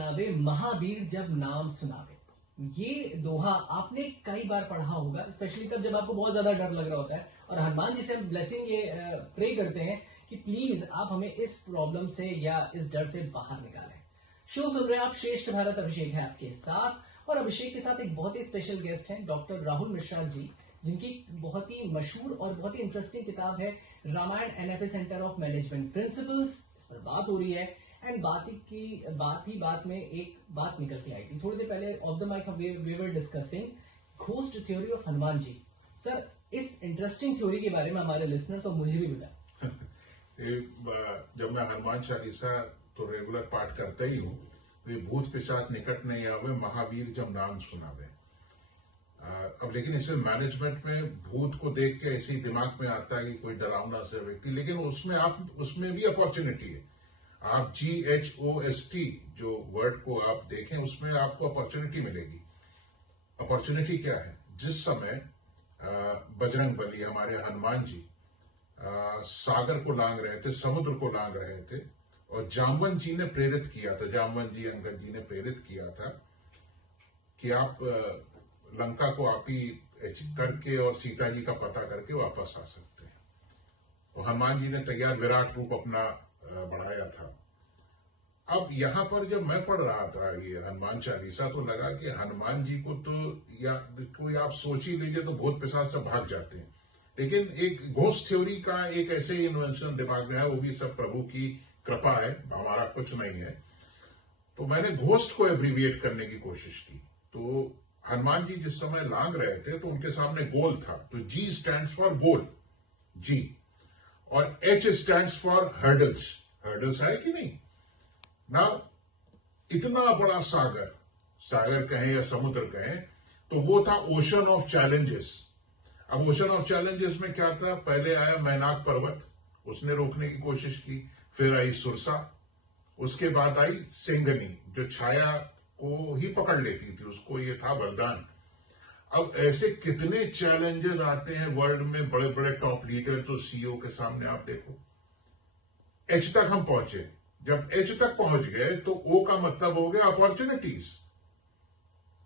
आवे, महावीर जब नाम सुनावे। ये दोहा आपने कई बार पढ़ा होगा, स्पेशली तब जब आपको बहुत ज्यादा डर लग रहा होता है और हनुमान जी से हम ब्लेसिंग ये प्रे करते हैं कि प्लीज आप हमें इस प्रॉब्लम से या इस डर से बाहर निकालें। शो सुन रहे हैं आप, श्रेष्ठ भारत, अभिषेक है आपके साथ और अभिषेक के साथ एक बहुत ही स्पेशल गेस्ट हैं डॉक्टर राहुल मिश्रा जी, जिनकी बहुत ही मशहूर और बहुत ही इंटरेस्टिंग किताब है Ramayana NFA centre of management principles. इस पर बात हो रही है एंड बात में एक बात निकल के आई थी थोड़ी देर पहले off the mic we were discussing ghost theory of Hanuman ji. Sir, इस इंटरेस्टिंग थ्योरी के बारे में हमारे लिसनर्स और मुझे भी बता। जब मैं हनुमान चालीसा तो रेगुलर पाठ करता ही हूँ, वे भूत पिशाच निकट नहीं आवे, महावीर जब नाम सुनावे। अब लेकिन इसमें मैनेजमेंट में भूत को देख के ऐसे ही दिमाग में आता है कि कोई डरावना सा व्यक्ति, लेकिन उसमें भी अपॉर्चुनिटी है। आप GHOST जो वर्ड को आप देखें, उसमें आपको अपॉर्चुनिटी मिलेगी। अपॉर्चुनिटी क्या है? जिस समय बजरंग बली हमारे हनुमान जी सागर को लांग रहे थे, समुद्र को लांग रहे थे और जामवंत जी ने प्रेरित किया था, जामवंत जी अंगद जी ने प्रेरित किया था कि आप लंका को आप ही करके और सीता जी का पता करके वापस आ सकते हैं। और हनुमान जी ने तैयार विराट रूप अपना बढ़ाया था। अब यहां पर जब मैं पढ़ रहा था ये हनुमान चालीसा, तो लगा कि हनुमान जी को तो या कोई आप सोच ही लीजिए तो भूत पिशाच से भाग जाते हैं, लेकिन एक घोस्ट थ्योरी का एक ऐसे ही इन्वेंशन दिमाग में है, वो भी सब प्रभु की कृपा है, हमारा कुछ नहीं है। तो मैंने घोस्ट को एब्रीविएट करने की कोशिश की। तो हनुमान जी जिस समय लांग रहे थे तो उनके सामने गोल था, तो G stands for goal, G, और H stands for hurdles. Hurdles है कि नहीं? नाउ इतना बड़ा सागर कहें या समुद्र कहें, तो वो था ओशन ऑफ चैलेंजेस। अब ओशन ऑफ चैलेंजेस में क्या था? पहले आया मैनाक पर्वत, उसने रोकने की कोशिश की। फिर आई सुरसा, उसके बाद आई सिंघनी जो छाया को ही पकड़ लेती थी, उसको ये था वरदान। अब ऐसे कितने चैलेंजेस आते हैं वर्ल्ड में, बड़े बड़े टॉप लीडर तो CEO के सामने आप देखो। H तक हम पहुंचे। जब H तक पहुंच गए तो O का मतलब हो गया अपॉर्चुनिटीज।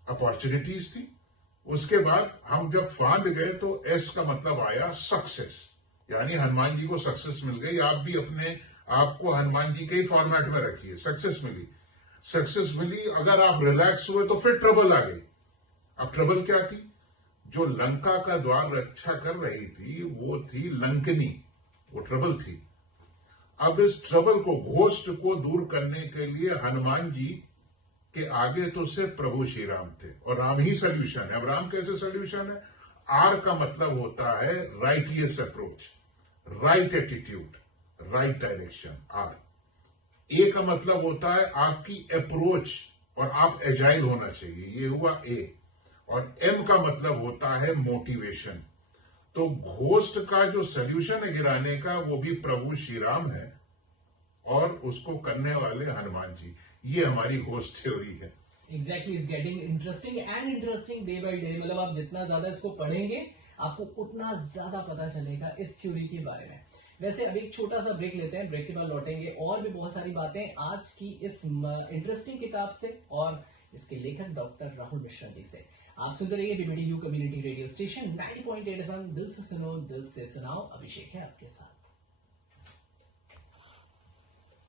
अपॉर्चुनिटीज थी। उसके बाद हम जब फांद गए तो S का मतलब आया सक्सेस, यानी हनुमान जी को सक्सेस मिल गई। आप भी अपने आपको हनुमान जी के ही फॉर्मेट में रखिए। सक्सेस मिली। अगर आप रिलैक्स हुए तो फिर ट्रबल आ गई। अब ट्रबल क्या थी? जो लंका का द्वार रक्षा कर रही थी वो थी लंकनी, वो ट्रबल थी। अब इस ट्रबल को, घोस्ट को दूर करने के लिए हनुमान जी के आगे तो सिर्फ प्रभु श्री राम थे और राम ही सोल्यूशन है। अब राम कैसे सोल्यूशन है? R का मतलब होता है righteous approach, right attitude, right direction, R। A का मतलब होता है आपकी अप्रोच और आप एजाइल होना चाहिए, ये हुआ A। और M का मतलब होता है मोटिवेशन। तो घोस्ट का जो सोल्यूशन है गिराने का, वो भी प्रभु श्री राम है और उसको करने वाले हनुमान जी। ये हमारी घोस्ट थ्योरी है। Exactly, is getting interesting and interesting day by day. मतलब आप जितना ज्यादा इसको पढ़ेंगे आपको उतना ज्यादा पता चलेगा इस थ्योरी के बारे में। वैसे अभी एक छोटा सा ब्रेक लेते हैं, ब्रेक के बाद लौटेंगे और भी बहुत सारी बातें आज की इस इंटरेस्टिंग किताब से और इसके लेखक डॉक्टर राहुल मिश्रा जी से। आप सुनते रहिए BBTU community radio station 90.8 FM, दिल से सुनो दिल से सुनाओ। अभिषेक है आपके साथ।